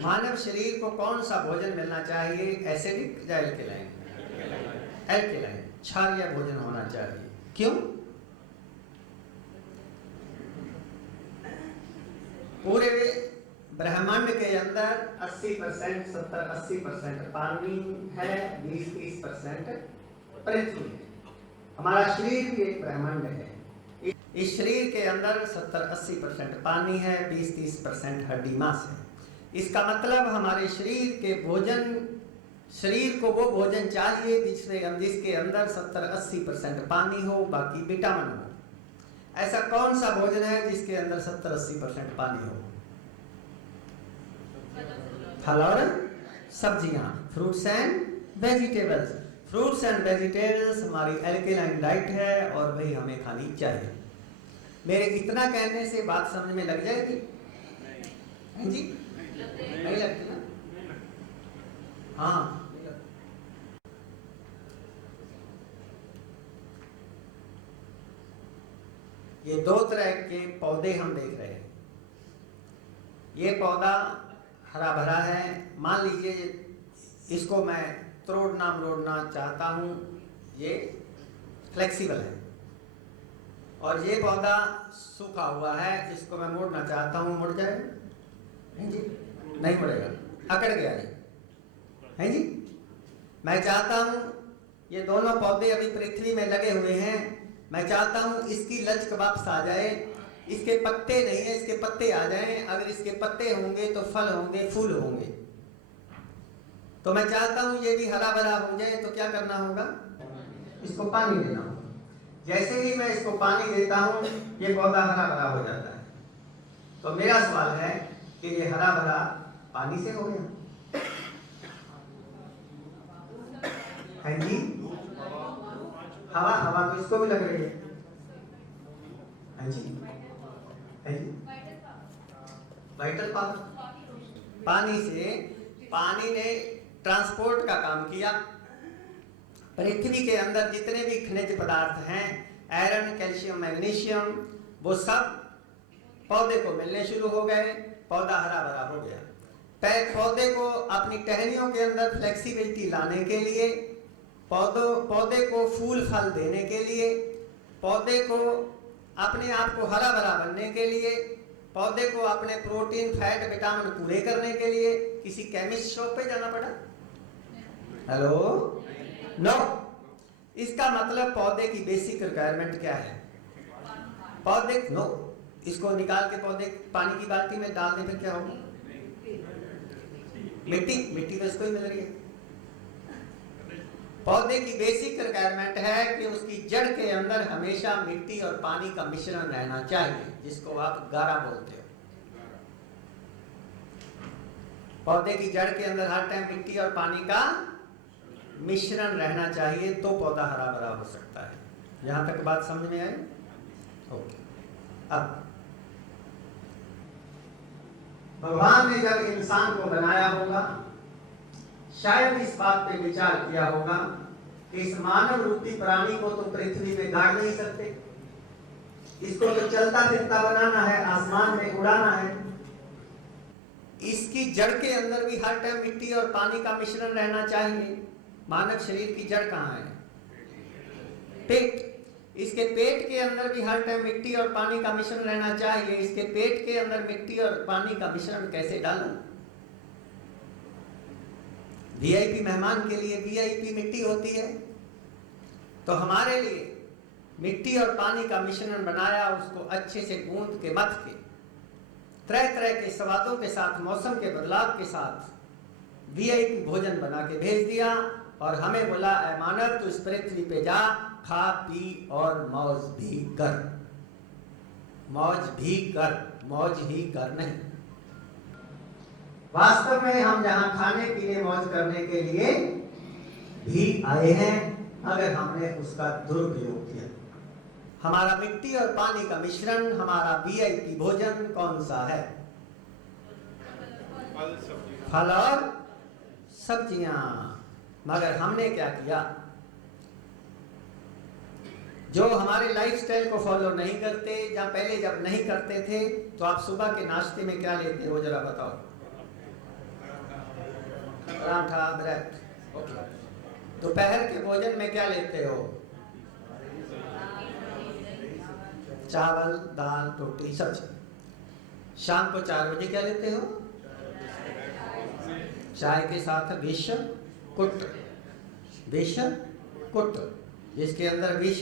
मानव शरीर को कौन सा भोजन मिलना चाहिए, एसिडिक या एल्केलाइन? एल्केलाइन, क्षारीय भोजन होना चाहिए। क्यों? पूरे ब्रह्मांड के अंदर 80% 70-80% पानी है, 20-30% पृथ्वी है। हमारा शरीर भी एक ब्रह्मांड है। इस शरीर के अंदर 70-80% पानी है, 20-30% हड्डी मांस है। इसका मतलब हमारे शरीर के भोजन, शरीर को वो भोजन चाहिए जिसके अंदर 70-80% पानी हो, बाकी विटामिन हो। ऐसा कौन सा भोजन है जिसके अंदर 70-80% पानी हो? फल और सब्जियां, fruits and vegetables. Fruits and vegetables हमारी एल्केलाइन डाइट है और वही हमें खानी चाहिए। मेरे इतना कहने से बात समझ में लग जाएगी? हैं जी? नहीं लगती ना? हाँ, ये दो तरह के पौधे हम देख रहे हैं। ये पौधा हरा भरा है, मान लीजिए इसको मैं तोड़ना मरोड़ना चाहता हूँ, ये फ्लेक्सिबल है। और ये पौधा सूखा हुआ है, इसको मैं मोड़ना चाहता हूँ, मुड़ जाएगा? हैं जी? नहीं मुड़ेगा, अकड़ गया ये, हैं जी? मैं चाहता हूँ, ये दोनों पौधे अभी पृथ्वी में लगे हुए हैं, मैं चाहता हूँ इसकी लचक वापस आ जाए। इसके पत्ते नहीं है, इसके पत्ते आ जाएं। अगर इसके पत्ते होंगे तो फल होंगे, फूल होंगे। तो मैं चाहता हूँ ये भी हरा भरा हो जाए, तो क्या करना होगा? इसको पानी देना होगा। जैसे ही मैं इसको पानी देता हूँ, ये पौधा हरा भरा हो जाता है। तो मेरा सवाल है कि ये हरा भरा पानी से हो गया? है जी? हवा, हवा तो इसको भी लग रही है। है जी? वाइटल पावर, पानी से, पानी ने ट्रांसपोर्ट का काम किया। पृथ्वी के अंदर जितने भी खनिज पदार्थ हैं, आयरन, कैल्शियम, मैग्नीशियम, वो सब पौधे को मिलने शुरू हो गए, पौधा हरा भरा हो गया। पौधे को अपनी टहनियों के अंदर फ्लेक्सिबिलिटी लाने के लिए, पौधे को फूल फल देने के लिए, पौधे को अपने आप को हरा भरा बनने के लिए, पौधे को अपने प्रोटीन, फैट, विटामिन पूरे करने के लिए किसी केमिस्ट शॉप पे जाना पड़ा? हेलो? नो। इसका मतलब पौधे की बेसिक रिक्वायरमेंट क्या है? पौधे नो, इसको निकाल के पौधे पानी की बाल्टी में डाल दे, फिर क्या होगा? मिट्टी, मिट्टी तो इसको ही मिल रही है। पौधे की बेसिक रिक्वायरमेंट है कि उसकी जड़ के अंदर हमेशा मिट्टी और पानी का मिश्रण रहना चाहिए, जिसको आप गारा बोलते हो। पौधे की जड़ के अंदर हर टाइम मिट्टी और पानी का मिश्रण रहना चाहिए, तो पौधा हरा भरा हो सकता है। यहां तक बात समझ में आई? ओके। अब भगवान ने जब इंसान को बनाया होगा, शायद इस बात पे विचार किया होगा कि इस मानव रूपी प्राणी को तो पृथ्वी में गाड़ नहीं सकते, इसको तो चलता फिरता बनाना है, आसमान में उड़ाना है। इसकी जड़ के अंदर भी हर टाइम मिट्टी और पानी का मिश्रण रहना चाहिए। मानव शरीर की जड़ कहाँ है? पेट। इसके पेट के अंदर भी हर टाइम मिट्टी और पानी का मिश्रण रहना चाहिए। इसके पेट के अंदर मिट्टी और पानी का मिश्रण कैसे डालूं? वीआईपी मेहमान के लिए वीआईपी मिट्टी होती है, तो हमारे लिए मिट्टी और पानी का मिश्रण बनाया, उसको अच्छे से गूंद के मथ के तरह तरह के स्वादों के साथ, मौसम के बदलाव के साथ वीआईपी भोजन बना के भेज दिया और हमें बोला, ऐ मानव तू इस पृथ्वी पे जा, खा पी और मौज भी कर। मौज भी कर, मौज ही कर नहीं। वास्तव में हम जहां खाने पीने मौज करने के लिए भी आए हैं, अगर हमने उसका दुरुपयोग किया। हमारा मिट्टी और पानी का मिश्रण, हमारा वीआईपी भोजन कौन सा है? फल और सब्जियां। मगर हमने क्या किया? जो हमारे लाइफस्टाइल को फॉलो नहीं करते, या पहले जब नहीं करते थे, तो आप सुबह के नाश्ते में क्या लेते हो जरा बताओ? पराठा, ब्रेड। ओके। दोपहर के भोजन में क्या लेते हो? चावल, दाल, रोटी, सब्जी। शाम को 4 बजे क्या लेते हो? चाय के साथ विष कुट, विष कुट, जिसके अंदर विष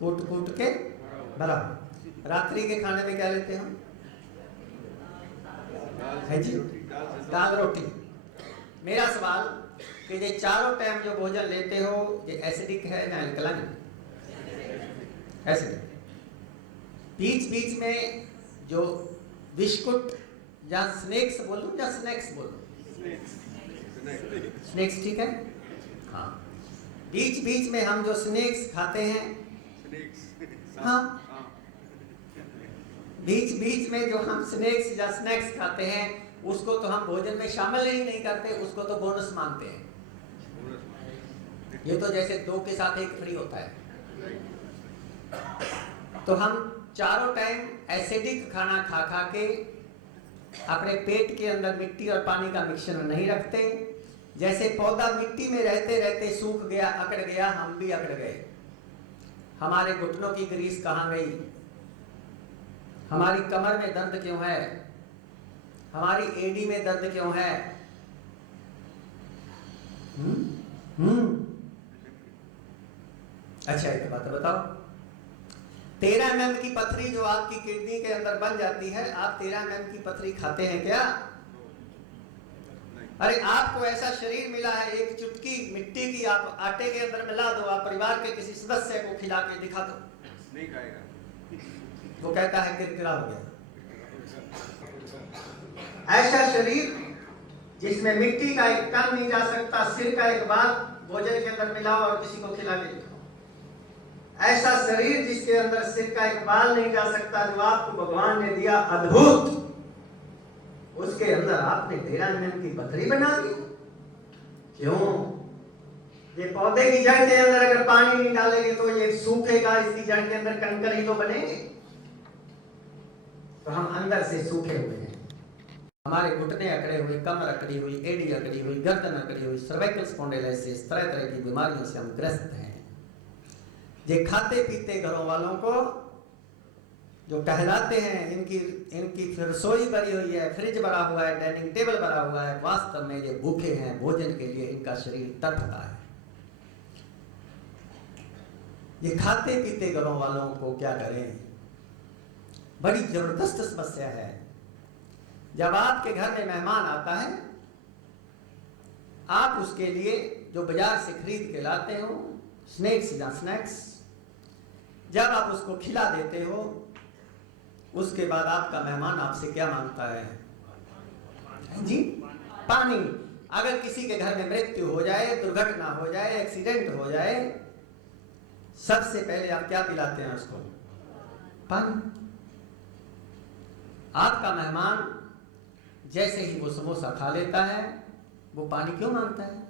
कूट कूट के भरा। रात्रि के खाने में क्या लेते हो? है जी, दाल रोटी। मेरा सवाल कि ये चारों टाइम जो भोजन लेते हो ये एसिडिक है या अल्कलाइन? एसिडिक। बीच बीच में जो बिस्कुट या स्नैक्स बोलूं या स्नैक्स बोलूं? स्नैक्स ठीक है। हाँ, बीच बीच में हम जो स्नैक्स खाते हैं, हाँ, बीच बीच में जो हम स्नैक्स या स्नैक्स खाते हैं उसको तो हम भोजन में शामिल ही नहीं करते, उसको तो बोनस मानते हैं। ये तो जैसे 2 के साथ 1 फ्री होता है। तो हम चारों टाइम एसिडिक खाना खा खा के अपने पेट के अंदर मिट्टी और पानी का मिक्सचर नहीं रखते। जैसे पौधा मिट्टी में रहते रहते सूख गया, अकड़ गया, हम भी अकड़ गए। हमारे घुटनों की ग्रीस कहाँ गई? हमारी कमर में दर्द क्यों है? हमारी एडी में दर्द क्यों है? अच्छा एक बात बताओ, 13 mm की पथरी जो आपकी किडनी के अंदर बन जाती है, आप 13 mm की पथरी खाते हैं क्या? अरे आपको ऐसा शरीर मिला है, एक चुटकी मिट्टी की आप आटे के अंदर मिला दो, आप परिवार के किसी सदस्य को खिला के दिखा दो, नहीं खाएगा। वो कहता है किरकिरा हो गया। ऐसा शरीर जिसमें मिट्टी का एक कण नहीं जा सकता, सिर का एक बाल भोजन के अंदर मिलाओ और किसी को खिला के दिखाओ। ऐसा शरीर जिसके अंदर सिर का एक बाल नहीं जा सकता, जो आपको भगवान ने दिया अद्भुत, उसके अंदर आपने 13 mm की पथरी बना दी। क्यों? ये पौधे की जड़ के अंदर अगर पानी नहीं डालेंगे तो ये सूखेगा, इसकी जड़ के अंदर कंकर ही तो बनेंगे। तो हम अंदर से सूखे हुए हैं, हमारे घुटने अकड़े हुए, कमर अकड़ी हुई, एडी अकड़ी हुई, गर्दन अकड़ी हुई, सर्वाइकल स्पॉन्डिलोसिस, तरह तरह की बीमारियों से हम ग्रस्त हैं। ये खाते पीते घरों वालों को जो कहलाते हैं, इनकी रसोई भरी हुई है, फ्रिज भरा हुआ है, डाइनिंग टेबल भरा हुआ है, वास्तव में ये भूखे हैं, भोजन के लिए इनका शरीर तड़पता है। ये खाते पीते घरों वालों को क्या करें? बड़ी जबरदस्त समस्या है। जब आपके घर में मेहमान आता है, आप उसके लिए जो बाजार से खरीद के लाते हो स्नैक्स या स्नैक्स, जब आप उसको खिला देते हो, उसके बाद आपका मेहमान आपसे क्या मांगता है? जी, पानी। अगर किसी के घर में मृत्यु हो जाए, दुर्घटना हो जाए, एक्सीडेंट हो जाए, सबसे पहले आप क्या पिलाते हैं उसको? पानी। आपका मेहमान जैसे ही वो समोसा खा लेता है, वो पानी क्यों मांगता है?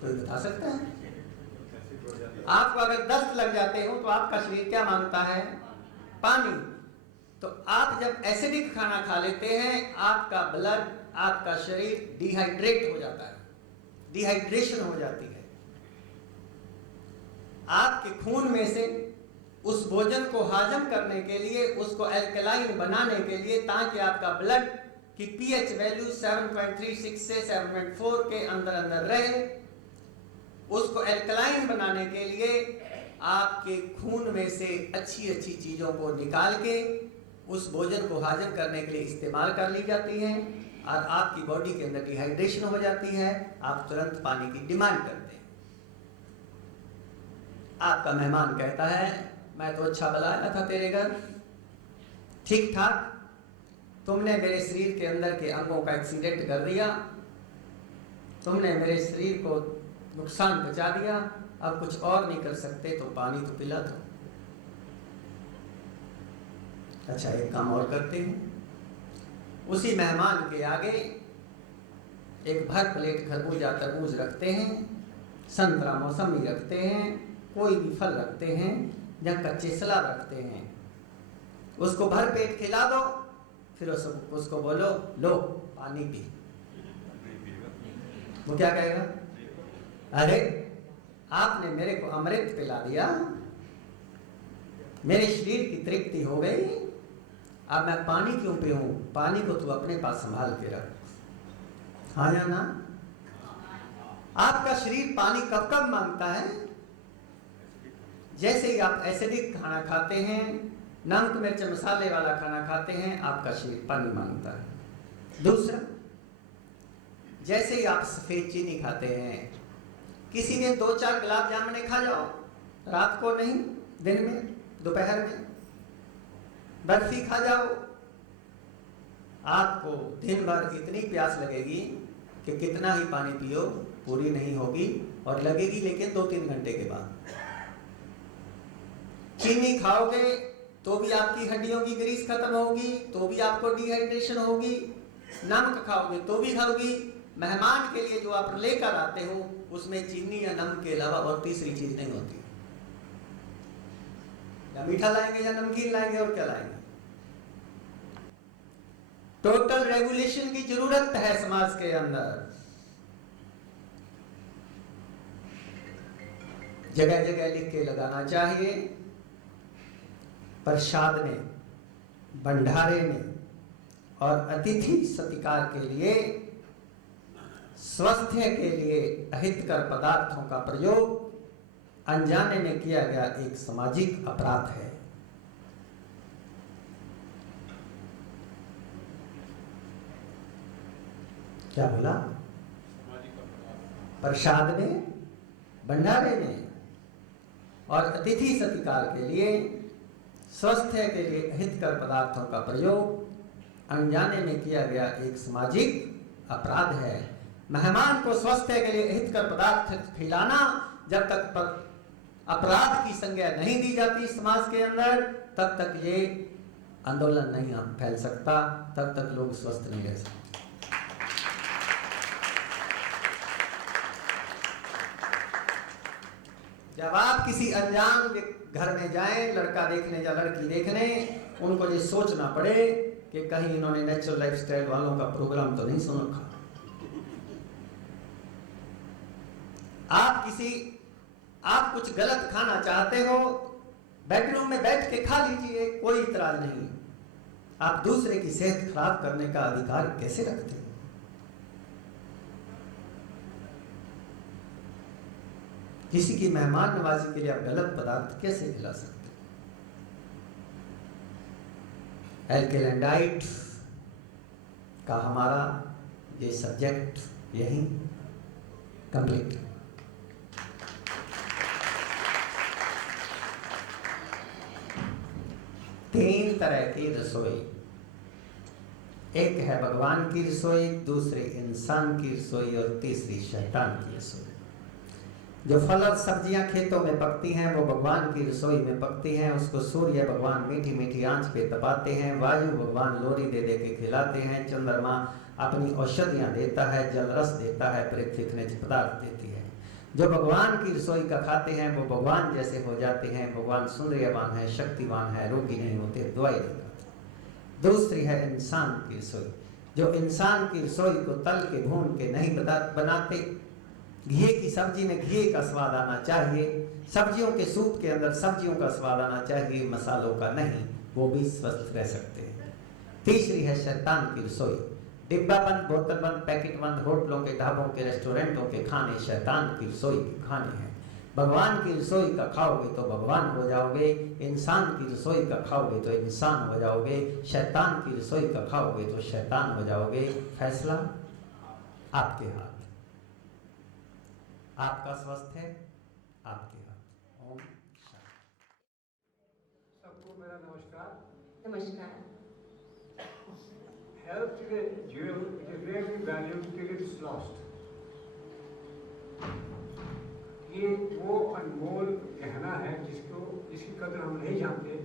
कोई बता सकता है? आपको अगर दस्त लग जाते हो तो आपका शरीर क्या मांगता है? पानी। तो आप जब एसिडिक खाना खा लेते हैं, आपका ब्लड, आपका शरीर डिहाइड्रेट हो जाता है, डिहाइड्रेशन हो जाती है। आपके खून में से उस भोजन को हाजम करने के लिए, उसको एल्कलाइन बनाने के लिए, ताकि आपका ब्लड की पीएच वैल्यू 7.36 से 7.4 के अंदर रहे, उसको एल्कलाइन बनाने के लिए आपके खून में से अच्छी अच्छी चीज़ों को निकाल के उस भोजन को हाजम करने के लिए इस्तेमाल कर ली जाती हैं, और आपकी बॉडी के अंदर डिहाइड्रेशन हो जाती है, आप तुरंत पानी की डिमांड करते हैं। आपका मेहमान कहता है, मैं तो अच्छा बुलाया था तेरे घर, ठीक ठाक, तुमने मेरे शरीर के अंदर के अंगों का एक्सीडेंट कर दिया, तुमने मेरे शरीर को नुकसान पहुंचा दिया, अब कुछ और नहीं कर सकते तो पानी तो पिला दो। अच्छा एक काम और करते हैं, उसी मेहमान के आगे एक भर प्लेट खरबूजा तरबूज रखते हैं, संतरा मौसमी रखते हैं, कोई भी फल रखते हैं, या कच्चे सलाद रखते हैं, उसको भर पेट खिला दो, फिर उसको बोलो लो पानी पी। वो क्या कहेगा? अरे आपने मेरे को अमृत पिला दिया, मेरे शरीर की तृप्ति हो गई, अब मैं पानी क्यों पीऊं? पानी को तू अपने पास संभाल के रख। हाँ या ना? आपका शरीर पानी कब कब मांगता है? जैसे ही आप एसिडिक खाना खाते हैं, नमक मिर्च मसाले वाला खाना खाते हैं, आपका शरीर पानी मांगता है। दूसरा, जैसे ही आप सफेद चीनी खाते हैं, किसी ने 2-4 गुलाब जामुन खा जाओ, रात को नहीं, दिन में, दोपहर में, बर्फी खा जाओ, आपको दिन भर इतनी प्यास लगेगी कि कितना ही पानी पियो पूरी नहीं होगी, और लगेगी लेकिन 2-3 घंटे के बाद। चीनी खाओगे तो भी आपकी हड्डियों की ग्रीस खत्म होगी, तो भी आपको डिहाइड्रेशन होगी। नमक खाओगे तो भी खाओगी। मेहमान के लिए जो आप लेकर आते हो उसमें चीनी या नमक के अलावा और तीसरी चीज नहीं होती। या मीठा लाएंगे या नमकीन लाएंगे और क्या लाएंगे? टोटल रेगुलेशन की जरूरत है समाज के अंदर। जगह जगह लिख के लगाना चाहिए, प्रसाद में, भंडारे में और अतिथि सत्कार के लिए, स्वास्थ्य के लिए अहितकर पदार्थों का प्रयोग अनजाने में किया गया एक सामाजिक अपराध है। क्या बोला? प्रसाद में, भंडारे में और अतिथि सत्कार के लिए, स्वास्थ्य के लिए अहितकर पदार्थों का प्रयोग अनजाने में किया गया एक सामाजिक अपराध है। मेहमान को स्वास्थ्य के लिए अहितकर पदार्थ खिलाना जब तक अपराध की संज्ञा नहीं दी जाती समाज के अंदर, तब तक ये आंदोलन नहीं फैल सकता, तब तक लोग स्वस्थ नहीं रह सकते। जब आप किसी अनजान घर में जाएं, लड़का देखने या लड़की देखने, उनको ये सोचना पड़े कि कहीं इन्होंने नेचुरल लाइफस्टाइल वालों का प्रोग्राम तो नहीं सुन रखा। आप कुछ गलत खाना चाहते हो, बेडरूम में बैठ के खा लीजिए, कोई इतराज नहीं। आप दूसरे की सेहत खराब करने का अधिकार कैसे रखते हैं? किसी की मेहमान नवाजी के लिए आप गलत पदार्थ कैसे खिला सकते? एल्केलाइन डाइट का हमारा ये सब्जेक्ट यही कंप्लीट। तीन तरह की रसोई, एक है भगवान की रसोई, दूसरी इंसान की रसोई और तीसरी शैतान की रसोई। जो फल और सब्जियां खेतों में पकती हैं वो भगवान की रसोई में पकती हैं। उसको सूर्य भगवान मीठी मीठी आंच पे तपाते हैं, वायु भगवान लोरी दे दे के खिलाते हैं, चंद्रमा अपनी औषधियां देता है, जल रस देता है, पृथ्वी खनिज पदार्थ देती है। जो भगवान की रसोई का खाते हैं वो भगवान जैसे हो जाते हैं। भगवान सुंदरवान है, शक्तिवान है, रोगी नहीं होते, दवाई नहीं खाते। दूसरी है इंसान की रसोई। जो इंसान की रसोई को तल के भून के नहीं बनाते, घी की सब्जी में घी का स्वाद आना चाहिए, सब्जियों के सूप के अंदर सब्जियों का स्वाद आना चाहिए, मसालों का नहीं, वो भी स्वस्थ रह सकते हैं। तीसरी है शैतान की रसोई। डिब्बा बंद, बोतल बंद, पैकेट बंद, होटलों के, ढाबों के, रेस्टोरेंटों के खाने शैतान की रसोई के खाने हैं। भगवान की रसोई का खाओगे तो भगवान हो जाओगे, इंसान की रसोई का खाओगे तो इंसान हो जाओगे, शैतान की रसोई का खाओगे तो शैतान हो जाओगे। फैसला आपके हाथ। आपका स्वस्थ है आपके हाथ। ओम शांति। सबको मेरा नमस्कार। नमस्कार। Health is a jewel, it is rarely valued till it's lost. ये वो अनमोल गहना है जिसकी कदर हम नहीं जानते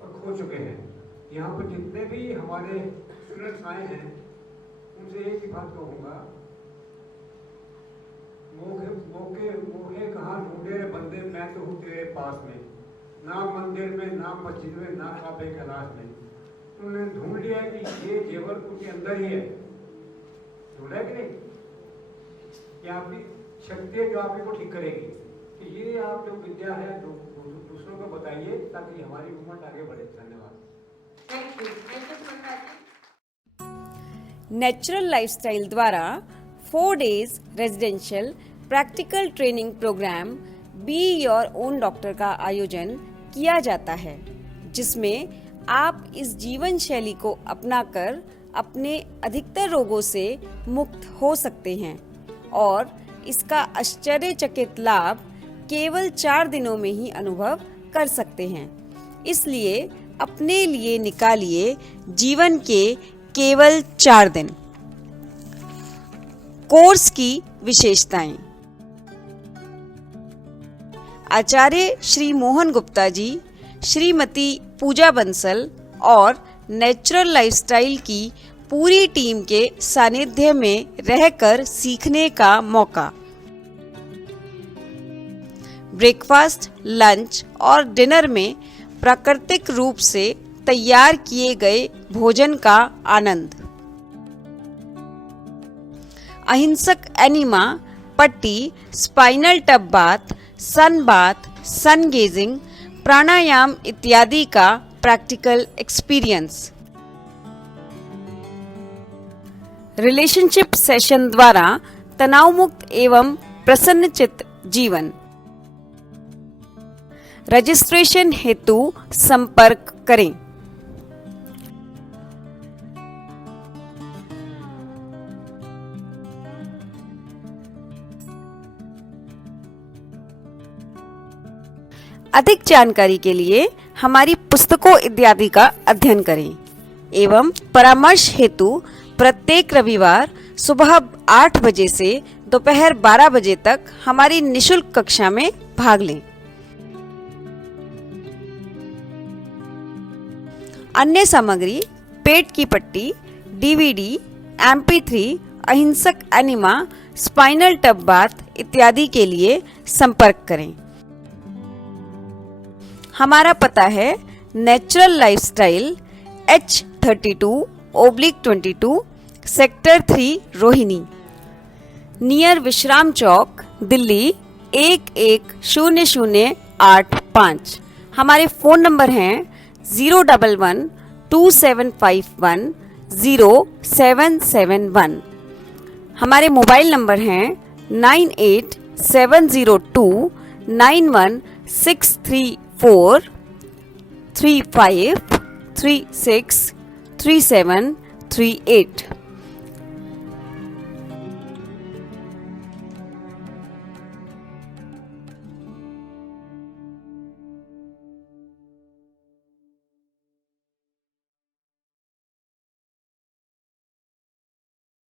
और खो चुके हैं। यहाँ पर जितने भी हमारे स्टूडेंट्स आए हैं उनसे एक ही बात कहूँगा, मोहे कहाँ ढूंढे रे बंदे, मैं तो हूँ तेरे पास में, ना मंदिर में, ना मस्जिद में, ना काबे कैलाश में। तुमने ढूंढ लिया कि ये जेवर उनके अंदर ही है, ढूंढा कि नहीं? ये आपकी शक्ति है जो आपको ठीक करेगी। तो ये आप जो विद्या है दूसरों को बताइए ताकि हमारी मूवमेंट आगे बढ़े। धन्यवाद। Thank you Prakash ji. Natural lifestyle द्वारा 4 days residential practical training programme be your own doctor का आयोजन किया जाता है, जिसमें आप इस जीवन शैली को अपनाकर अपने अधिकतर रोगों से मुक्त हो सकते हैं और इसका आश्चर्यचकित लाभ केवल 4 दिनों में ही अनुभव कर सकते हैं। इसलिए अपने लिए निकालिए जीवन के केवल 4 दिन। कोर्स की विशेषताएं। आचार्य श्री मोहन गुप्ता जी, श्रीमती पूजा बंसल और नेचुरल लाइफस्टाइल की पूरी टीम के सानिध्य में रहकर सीखने का मौका। ब्रेकफास्ट, लंच और डिनर में प्राकृतिक रूप से तैयार किए गए भोजन का आनंद। अहिंसक एनिमा, पट्टी, spinal tub bath, sun bath, sun gazing, प्राणायाम इत्यादि का प्रैक्टिकल एक्सपीरियंस। रिलेशनशिप सेशन द्वारा तनाव मुक्त एवं प्रसन्नचित्त जीवन। रजिस्ट्रेशन हेतु संपर्क करें। अधिक जानकारी के लिए हमारी पुस्तकों इत्यादि का अध्ययन करें एवं परामर्श हेतु प्रत्येक रविवार सुबह 8 बजे से दोपहर 12 बजे तक हमारी निशुल्क कक्षा में भाग लें। अन्य सामग्री पेट की पट्टी, DVD, MP3, अहिंसक एनिमा, स्पाइनल टब बाथ इत्यादि के लिए संपर्क करें। हमारा पता है natural lifestyle, H32/22, sector 3, Rohini, near विश्राम चौक, दिल्ली 110085। हमारे फ़ोन नंबर हैं 011-2751-0771। हमारे मोबाइल नंबर हैं 9870291634 35363738।